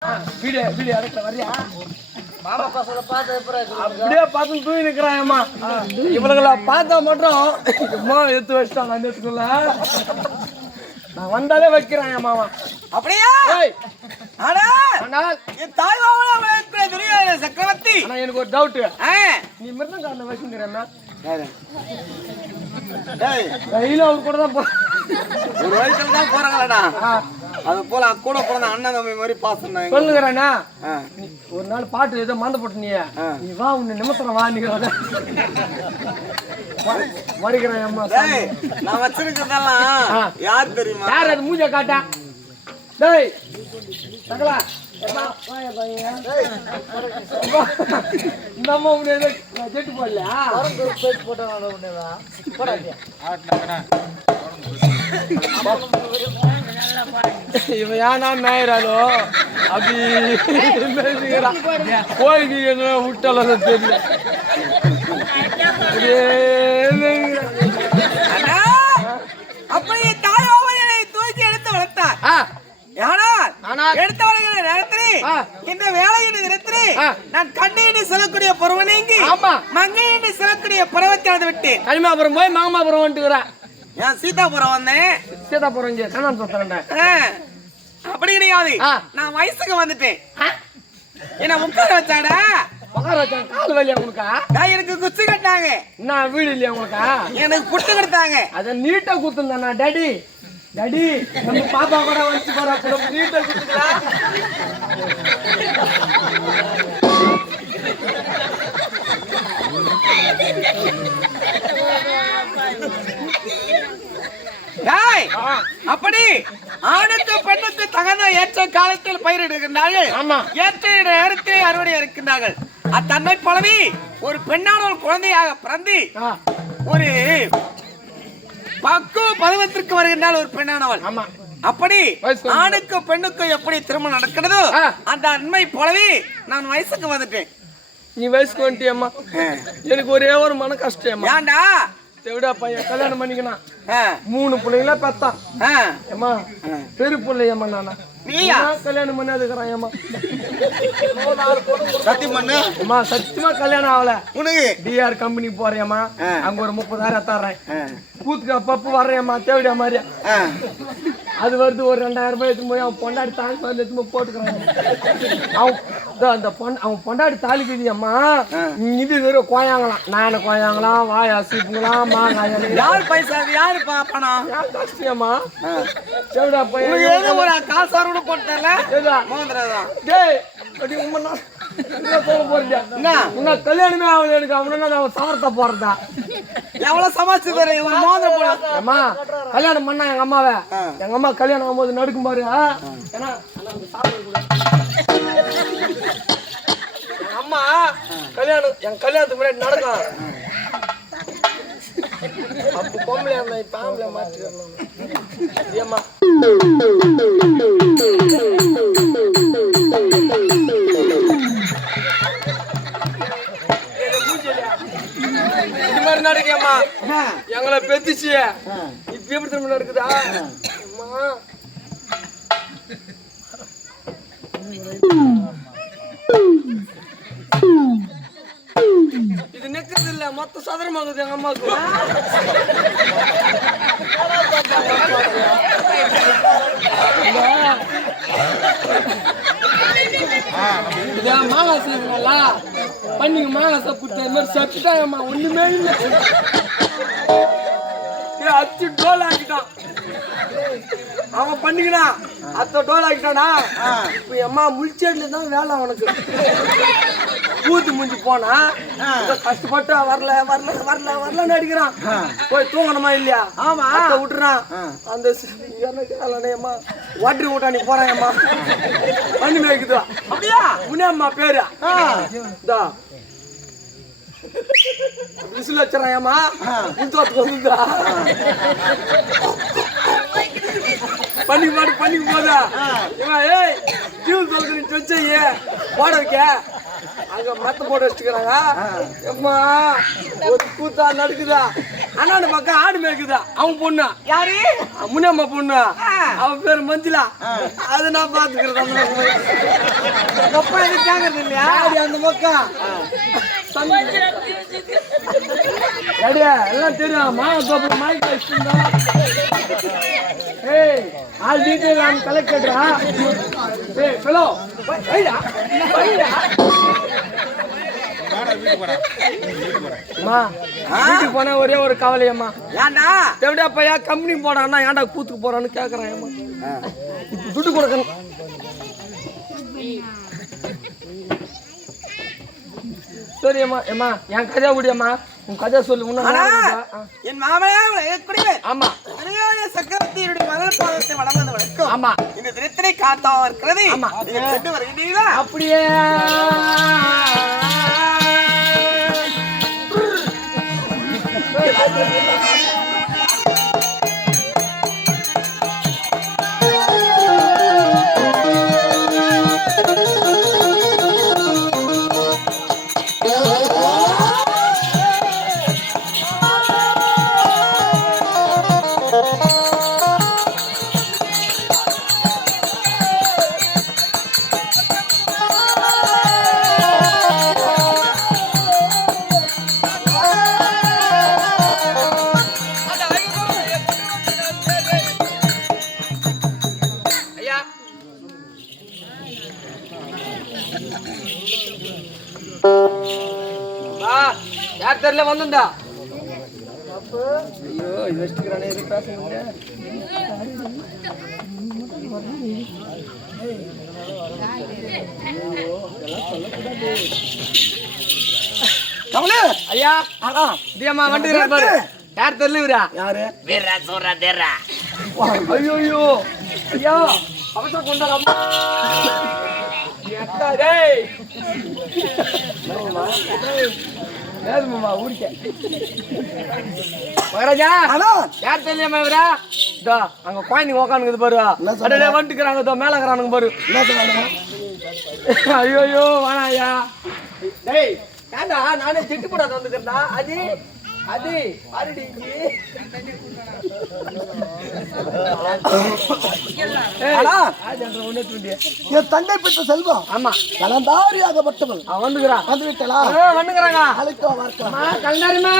Video video எடுக்க வரியா? மாமா பசங்களை பார்த்து அப்படியே பார்த்து தூங்கி நிற்கிறாயம்மா. இவளுங்களை பார்த்தா மட்டும் அம்மா எடுத்து வச்சிட்டாங்க அந்த இடத்துக்குள்ள. நான் வந்தாலே வைக்கிறேன் என் மாமா. அப்படியா? ஆனால் என் தாய் மாமன் துரியோதன சக்கரவர்த்தி. ஆனா எனக்கு ஒரு டவுட். நீ மிருதங்காரனை வச்சுக்கிறேன்னா கையில அவர் கூட தான் ஒரு வயசுல தான் போறாங்களா? அது போல கூட பிறந்த அண்ணன் தம்பி மாதிரி பாசம் சொல்லுகிறேன்னா. ஒரு நாள் பாட்டு ஏதோ மறந்து போட்டு நீ வா உன்னை நிமிஷம் வா நீங்க மறிக்கிறேன் அம்மா. நான் வச்சிருக்கிறதெல்லாம் யார் தெரியுமா? யார் அது மூஞ்ச காட்டா? டேய் தகலா இந்த அம்மா உன்னை ஏதோ ஜெட்டு போடலையா? இவன் ஏன்னா மேயிறாலோ அப்படி கோழிக்கு என்ன விட்டாலும் தெரியல. அப்படியே தாயோவனை தூக்கி எடுத்து வளர்த்தார். எடுத்தவர்களை நடத்தி இந்த வேலையை நிறுத்தி நான் கண்ணீடு செல்லக்கூடிய பருவனேங்கி மங்கையீடு செல்லக்கூடிய பருவத்தை விட்டு கனிமாபுரம் போய் மாமாபுரம் வந்துட்டுக்கிறேன். ஏன் சீதாபுரம் வந்தேன்? சீதாபுரம் இங்கே கண்ணன் சொல்றேன். அப்படி கிடையாது, நான் வயசுக்கு வந்துட்டேன். என்ன உட்கார வச்சாடா? உட்கார வச்சாங்க. கால் வலியா உனக்கா? எனக்கு குச்சி கட்டினாங்க. என்ன வீடு இல்லையா உனக்கா? எனக்கு புட்டு கொடுத்தாங்க. அதை நீட்டா குத்துந்தா டாடி டாடி நம்ம பாப்பா கூட வச்சு போறா நீட்டா குத்துக்கலாம். அப்படி ஆணுக்கு பெண்ணுக்கு தகுந்த ஏற்ற காலத்தில் பயிரிடுகின்றார்கள். ஏற்ற நேரத்தை அறுவடை இருக்கின்றார்கள். அத்தன்மை போலவே ஒரு பெண்ணானவள் குழந்தையாக பிறந்து ஒரு பக்குவ பருவத்திற்கு வருகின்றால் ஒரு பெண்ணானவள். அப்படி ஆணுக்கு பெண்ணுக்கு எப்படி திருமணம் நடக்கிறதோ அந்த அண்மை போலவே நான் வயசுக்கு வந்துட்டேன். நீ வயசுக்கு வந்துட்டியம்மா. எனக்கு ஒரே ஒரு மன கஷ்டம். ஏண்டா? தேவிடா பையன் கல்யாணம் பண்ணிக்கணும். 3 பிள்ளைங்களா பெத்தான். ஏமா பெரு பிள்ளையம்மா நானா நீயா கல்யாணம் பண்ணாதுக்கிறான். ஏமா சத்தியமா சத்தியமா கல்யாணம் ஆகல. உனக்கு டிஆர் கம்பெனி போறேம்மா. அங்க ஒரு 30,000 தர்றேன். கூத்துக்கா பப்பு வர்றேம்மா. தேவிடா மாதிரியா அது வருது. ஒரு 2,000 ரூபாய் எடுத்து போய் அவன் பொண்டாடி தாலி எடுத்து போய் போட்டுக்கிறான். அவன் பொண்டாடி தாலிக்குது அம்மா. இது வெறும் கோயாங்களாம். நானு கோயாங்களாம் வாயா சீப்புங்களாம் மாங்காய். யார் பைசா யாரு பணம்? யார் கஷ்டமா? தேவிடா பையன் ஒரு காசாரோட போட்டல டேய் அடி உம்மனா என்ன சொல்ல போறீங்க? என்ன கல்யாணமே ஆகல எனக்கு. அவனா நான் சமரத்த போறதா? எவ்வளவு சமாச்சு தர ஒரு மோதிர போட. அம்மா கல்யாணம் பண்ணா எங்க அம்மாவை. எங்க அம்மா கல்யாணம் ஆகும்போது நடுக்கும் பாரு. ஏன்னா எங்க அம்மா கல்யாணம் என் கல்யாணத்துக்கு முன்னாடி நடக்கும். அப்ப பொம்பளையா இருந்தா இப்ப ஆம்பளை மாற்றிக்கணும். ஏம்மா இது மாதிரி நடக்கேம்மா. எங்களை பெத்துச்சு இப்ப எப்படி திரும்ப நடக்குதா? இது நிக்கிறது இல்ல, மொத்த சதுரமாகுது எங்க அம்மாவுக்கு. மாங்காய் செய்வீங்களா? பண்ணிங்க மாங்காய் சாப்பிட்டு மாதிரி சப்பிட்டாயம்மா. ஒண்ணுமே இல்லை. அச்சு டோல் ஆக்கிட்டான் அவன். பண்ணிக்கிட்டான் அத்த டோல் ஆக்கிட்டானா. இப்ப அம்மா முழிச்சேட்ல தான் வேலை அவனுக்கு. பூத்து முடிஞ்சு போனா கஷ்டப்பட்டு வரல வரல வரல வரலன்னு அடிக்கிறான். போய் தூங்கணுமா இல்லையா? ஆமா விட்டுறான். அந்த அம்மா வாட்டரி விட்டா நீ போறான் அம்மா. பண்ணி மேய்க்குதா? அப்படியா? முனியம்மா பேரு விசில் வச்சுறான் ஏமா. வந்துதா பண்ணி மாடு பண்ணிக்கு போதா? ஏய் டியூல் சொல்றேன் வச்சையே போட வைக்க. அங்க மத்த போட்டு வச்சுக்கிறாங்க. அம்மா ஒரு கூத்தா நடக்குதா? அண்ணாண்ட பக்கம் ஆடு மேய்க்குதா அவன் பொண்ணு யாரு முனியம்மா பொண்ணு அவன் பேரு மஞ்சுளா அது நான் பாத்துக்கிறேன் எதுவும் கேக்குறது இல்லையா அந்த பக்கம் எல்லாம் தெரியும் மாவட்ட மாய்க்கு வச்சுருந்தா ஏய் ஆல் டீட்டெயில் நான் கலெக்ட் பண்ணுறா ஏய் ஹலோ வைடா அம்மா வீட்டுக்கு போனா ஒரே ஒரு கவலையம்மா ஏன்டா எப்படியா பையா கம்பெனி போடான்னா ஏன்டா கூத்துக்கு போறான்னு கேக்குறேன் ஏமா இப்ப துட்டு கொடுக்கணும் சரி அம்மா ஏமா என் கதையா முடியம்மா உன் கதையா சொல்லு என் மாமனார் ஆமா சக்கரவர்த்தியுடைய மதல் பாதத்தை வளர்ந்து வளர்க்கும் ஆமா இந்த தினத்தினை காத்தாவ இருக்கிறது ஆமா நீங்க சென்று வருகிறீங்களா அப்படியே யார் தெரியல வந்துண்டா ஐயோ இது வச்சுக்கிறானே எதுவும் பேச முடியல ஐயா தியம்மா வந்துக்கிறார் பாரு யார் தெரியல யாரு வீரா சோரா தேரா ஐயோ ஐயோ ஐயா அவசரம் கொண்டாடா டேய் மாமா ஊருக்க மகாராஜா யார் தெரியாம இவரா இதோ அங்க குழந்தைங்க உக்காந்துக்குது பாரு அடே வந்துக்கிறாங்க இதோ மேல இருக்கிறானுங்க பாரு ஐயோ ஐயோ வாணா ஐயா டேய் ஏண்டா நானே திட்டு போடாத வந்துக்கிறேன்டா அது அது பாருடி என் தங்கை பெற்ற செல்வம் ஆமா கலந்தாரியாகப்பட்டவள் வந்துக்கிறான் வந்து விட்டலா வந்துக்கிறாங்க அழைத்தோ வார்த்தை கண்டாரிமா